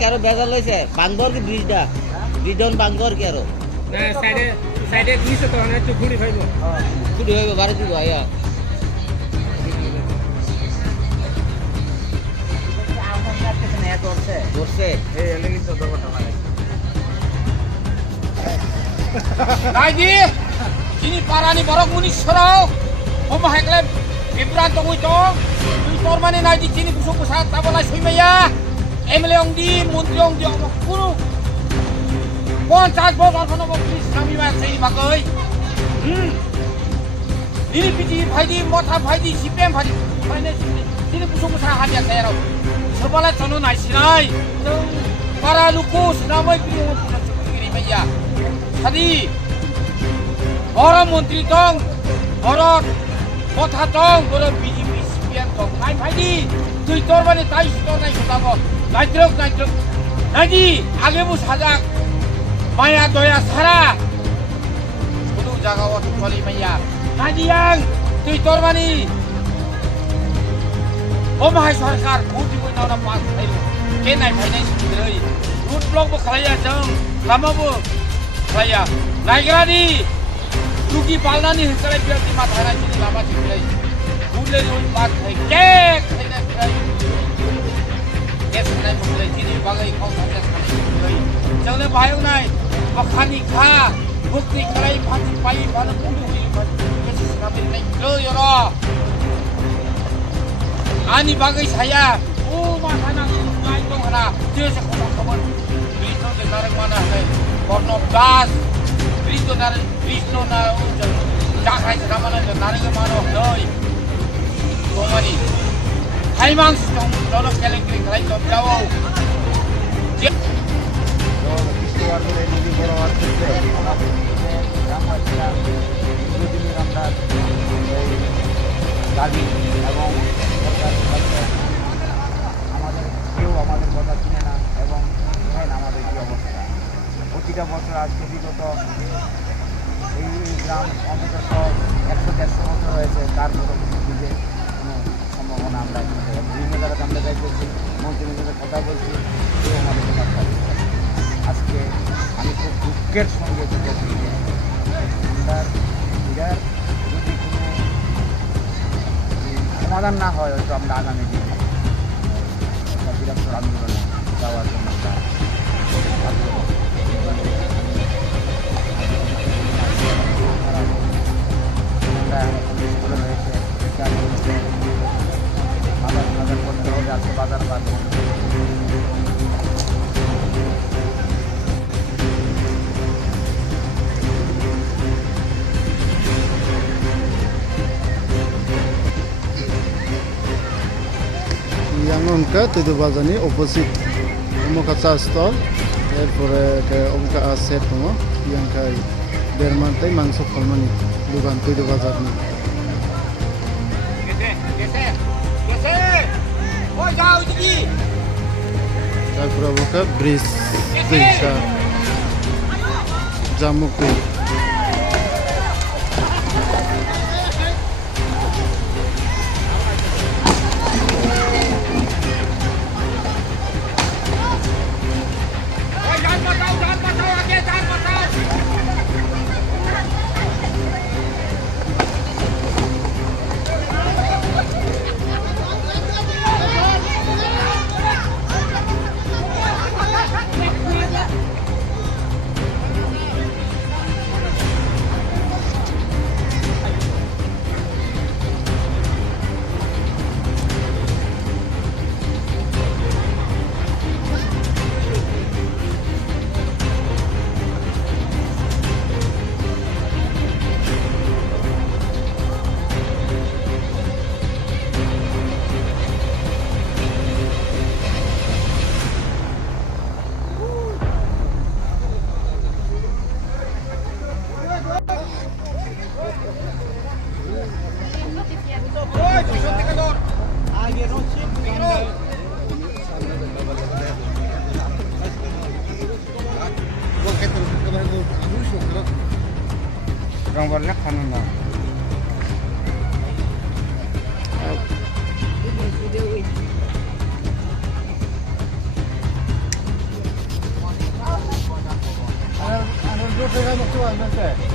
কারো বেজাল হয়েছে বাঙ্গর কি ব্রিজটা ব্রিজন বাঙ্গর কি আরো না সাইডে সাইডে নিচে তো অনেক ঘুরি পাইব ঘুরি হইব বাড়ি দিব আয়া ধরছে নাইজি যিনি পারানি বড় মুনিশ্বরাও হম হাইকলে বিভ্রান্ত হইতো তুই তোর মানে নাইজি যিনি বুসু বুসা তাবলা সইমাইয়া এমএলএ অংদি মন্ত্রী অংদি কোনো 50 বছর কোনো বক্তি স্বামী মা সেই বাকই ini biji ভাইদি মথা ভাইদি সিপিএম ভাইদি মানে যিনি বুসু বুসা হাতিয়া খায়রাও সবালা চনো নাইছিনাই পারা লুকু সিনামই বিরি মাইয়া সাদি বড় মন্ত্রী দং বড় কথা দং বড় বিজেপি সিপিএম দং নাই ভাইদি তুই তোর মানে তাই তোর নাই শোনাবো নাইত্রক নাইজি আগে বু সাজাক মায়া দয়া সারা কোনো জায়গা অত চলি মাইয়া নাইজিয়াং তুই তোর মানে ও মাহাই সরকার ভোটি বই নাও না পাস খাইলো কে নাই ভাইনাই সিদ্রই রুট ব্লকবো খালাইয়া जों लामाबो खालाया नायग्रानि दुगि बालनानि हिसाबै बियादि माथाराय दिनै लामा दिनै बुले रुट बात खाय के खायना बिराय केस नाय बुले दिनै बागै खावसाया खालाय जोंनो बाहायाव नाय बखानि खा बुकनि खालाय फाति पाइ फानो बुलुनि केस नाबि नाय गयरा आनि बागै साया ओ माथाना नाय दंहरा जेसे खबर Krishna ke narang mana hai Kornop das Krishna na jak hai sa mana narang mana doi komani hai mang song dono keleng keleng khai top jao দাবি এবং আমাদের কেউ আমাদের কথা শুনে না এবং আমাদের কি অবস্থা প্রতিটা বছর আজকে বিগত এই গ্রাম অন্তত 100-150 বছর হয়েছে তার মতো বুঝে কোনো সম্ভাবনা আমরা বিভিন্ন জায়গাতে আমরা যাই করছি মন্ত্রীর সাথে কথা বলছি কেউ আমাদের কথা বলছে আজকে আমি খুব দুঃখের সঙ্গে বলছি যে আমরা এটার যদি কোনো সমাধান না হয় হয়তো আমরা আগামী দিনে বৃহত্তর আন্দোলনে যাওয়ার জন্য আমরা বাজার করতে হবে আজকে বাজার বাজার yang onka tudu bazani opposite omoka cha stall এরপরে অঙ্কা আছে তোমার yang kai dermantai mangso kholmani dukan tudu bazar ni তারপরে ওকা ব্রিজ দুইটা জামুকুই gambarnya kanana. ঠেকাই মুক্তি পাবেন